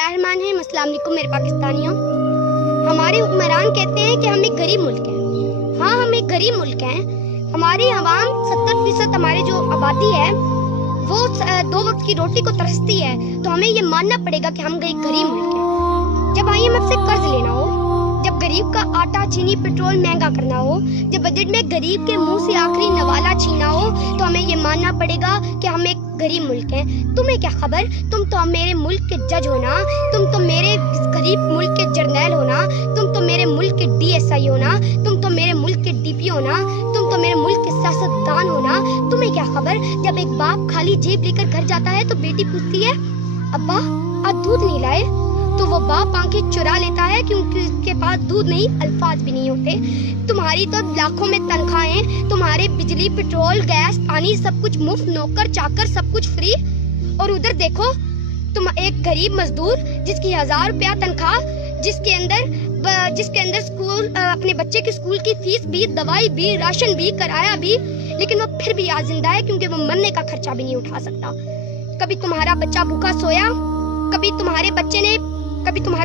बिस्मिल्लाहिर्रहमानिर्रहीम। अस्सलाम वालेकुम मेरे पाकिस्तानियों। हमारे हुक्मरान कहते हैं कि हम एक गरीब मुल्क हैं। हाँ, हम एक गरीब मुल्क हैं। हमारी आवाम 70% हमारे जो आबादी है वो 2 वक्त की रोटी को तरसती है, तो हमें ये मानना पड़ेगा कि हम एक गरीब मुल्क हैं। जब IMF से कर्ज लेना हो, जब गरीब का आटा चीनी पेट्रोल महंगा करना हो, जब बजट में गरीब के मुंह से आखिरी नवाला छीना हो, तो हमें ये मानना पड़ेगा कि हम एक गरीब मुल्क हैं। तुम्हें क्या खबर, तुम तो मेरे मुल्क के जज हो ना, तुम तो मेरे गरीब मुल्क के जर्नैल हो ना, तुम तो मेरे मुल्क के DSI हो ना, तुम तो मेरे मुल्क के DP हो ना, तुम तो मेरे मुल्क के सियासतदान हो ना। तुम्हें क्या खबर, जब एक बाप खाली जेब लेकर घर जाता है तो बेटी पूछती है अब्बा आज दूध नहीं लाए, तो वो बाप आंखें चुरा लेता है क्योंकि उसके पास दूध नहीं, अल्फाज भी नहीं होते। तुम्हारी तो लाखों में तनख्वाहें, तुम्हारे बिजली पेट्रोल गैस पानी सब कुछ मुफ्त, नौकर चाकर सब कुछ फ्री, और उधर देखो तुम एक गरीब मजदूर जिसकी 1000 रुपया तनख्वाह, जिसके अंदर स्कूल अपने बच्चे की स्कूल की फीस भी, दवाई भी, राशन भी, किराया भी, लेकिन वो फिर भी आज जिंदा है क्योंकि वो मरने का खर्चा भी नहीं उठा सकता। कभी तुम्हारा बच्चा भूखा सोया, कभी तुम्हारे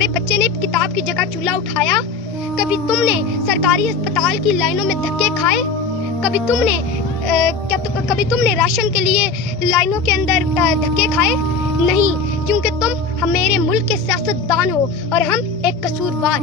बच्चे ने किताब की जगह चूल्हा उठाया, कभी तुमने सरकारी अस्पताल की लाइनों में धक्के खाए, कभी तुमने राशन के लिए लाइनों के अंदर धक्के खाए? नहीं, क्योंकि तुम मेरे मुल्क के सियासतदान हो और हम एक कसूरवार।